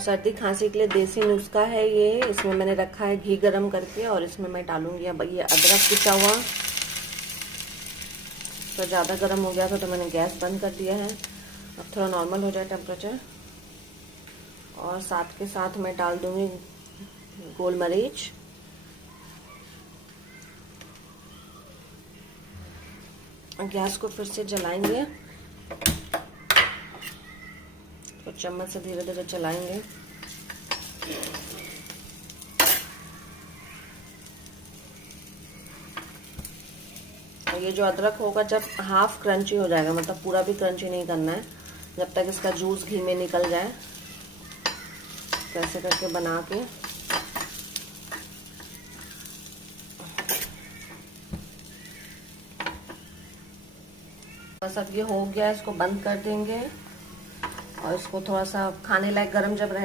सर्दी खांसी के लिए देसी नुस्खा है ये। इसमें मैंने रखा है घी गरम करके और इसमें मैं डालूंगी अब ये अदरक कुचा हुआ। तो ज़्यादा गर्म हो गया था तो मैंने गैस बंद कर दिया है। अब थोड़ा नॉर्मल हो जाए टेम्परेचर। और साथ के साथ मैं डाल दूंगी गोल मरीच। गैस को फिर से जलाएंगे, तो चम्मच से धीरे धीरे चलाएंगे। ये जो अदरक होगा जब हाफ क्रंची हो जाएगा, मतलब पूरा भी क्रंची नहीं करना है, जब तक इसका जूस घी में निकल जाए, तो ऐसे करके बना के बस अब ये हो गया, इसको बंद कर देंगे और इसको थोड़ा सा खाने लायक गर्म जब रहे